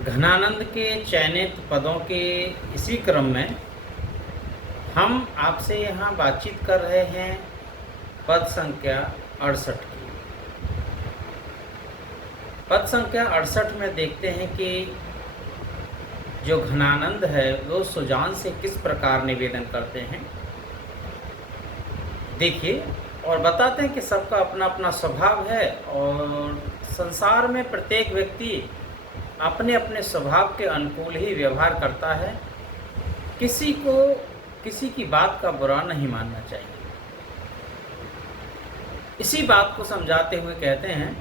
घनानंद के चयनित पदों के इसी क्रम में हम आपसे यहाँ बातचीत कर रहे हैं पद संख्या 68 की। पद संख्या 68 में देखते हैं कि जो घनानंद है वो सुजान से किस प्रकार निवेदन करते हैं। देखिए और बताते हैं कि सबका अपना अपना स्वभाव है और संसार में प्रत्येक व्यक्ति अपने अपने स्वभाव के अनुकूल ही व्यवहार करता है। किसी को किसी की बात का बुरा नहीं मानना चाहिए। इसी बात को समझाते हुए कहते हैं,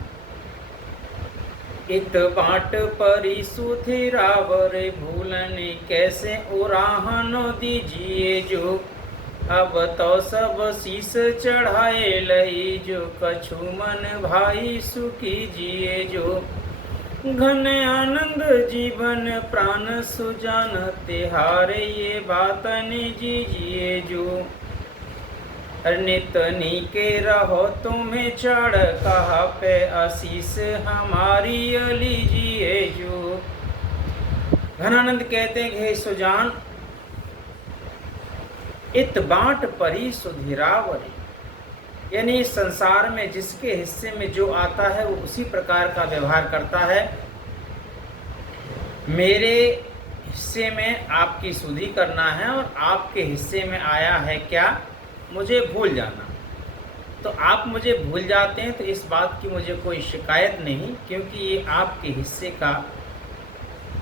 इत बाट परी सुधिरावर भूलनी कैसे उराहन दीजिए जो, अब तो सब शीस चढ़ाए लई जो, कछु मन भाई सुखीजिए जो, घन आनंद जीवन प्राण सुजान तिहारे ये बात निजीजिए जो, नित नीके रहो तुम्हें चढ़ कहा पे आशीष हमारी लीजिए जो। घनानंद कहते हैं कि हे सुजान, इत बांट परी सुधिरावरी, यानी संसार में जिसके हिस्से में जो आता है वो उसी प्रकार का व्यवहार करता है। मेरे हिस्से में आपकी सुधि करना है और आपके हिस्से में आया है क्या, मुझे भूल जाना। तो आप मुझे भूल जाते हैं तो इस बात की मुझे कोई शिकायत नहीं, क्योंकि ये आपके हिस्से का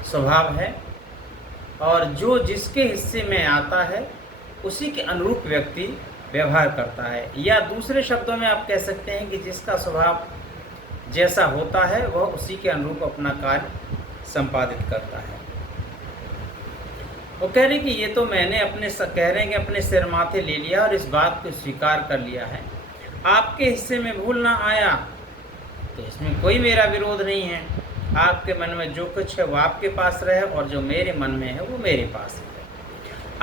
स्वभाव है और जो जिसके हिस्से में आता है उसी के अनुरूप व्यक्ति व्यवहार करता है। या दूसरे शब्दों में आप कह सकते हैं कि जिसका स्वभाव जैसा होता है वह उसी के अनुरूप अपना कार्य संपादित करता है। वो कह रहे कि ये तो मैंने कह रहे हैं कि अपने सिर माथे ले लिया और इस बात को स्वीकार कर लिया है। आपके हिस्से में भूल ना आया तो इसमें कोई मेरा विरोध नहीं है। आपके मन में जो कुछ है वो आपके पास रहे और जो मेरे मन में है वो मेरे पास है।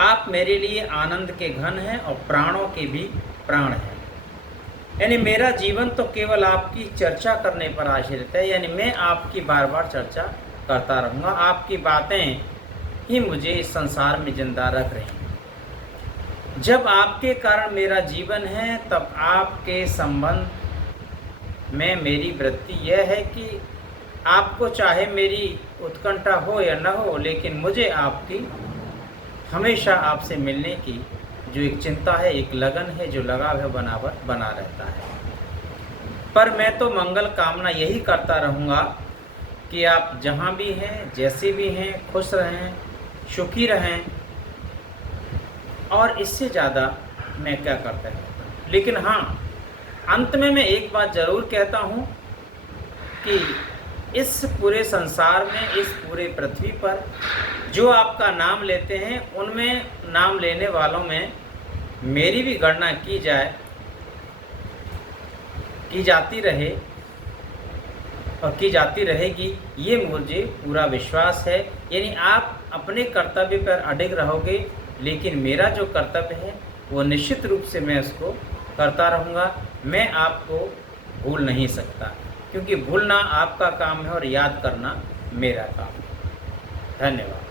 आप मेरे लिए आनंद के घन हैं और प्राणों के भी प्राण हैं। यानी मेरा जीवन तो केवल आपकी चर्चा करने पर आश्रित है, यानी मैं आपकी बार बार चर्चा करता रहूँगा। आपकी बातें ही मुझे इस संसार में जिंदा रख रही हैं। जब आपके कारण मेरा जीवन है तब आपके संबंध में मेरी वृत्ति यह है कि आपको चाहे मेरी उत्कंठा हो या न हो, लेकिन मुझे आपकी हमेशा आपसे मिलने की जो एक चिंता है, एक लगन है, जो लगाव है, बना रहता है। पर मैं तो मंगल कामना यही करता रहूँगा कि आप जहाँ भी हैं, जैसे भी हैं, खुश रहें, सुखी रहें, और इससे ज़्यादा मैं क्या करता हूँ। लेकिन हाँ, अंत में मैं एक बात ज़रूर कहता हूँ कि इस पूरे संसार में, इस पूरे पृथ्वी पर जो आपका नाम लेते हैं, उनमें नाम लेने वालों में मेरी भी गणना की जाती रहे और की जाती रहेगी, ये मुझे पूरा विश्वास है। यानी आप अपने कर्तव्य पर अडिग रहोगे, लेकिन मेरा जो कर्तव्य है वो निश्चित रूप से मैं उसको करता रहूँगा। मैं आपको भूल नहीं सकता, क्योंकि भूलना आपका काम है और याद करना मेरा काम है। धन्यवाद।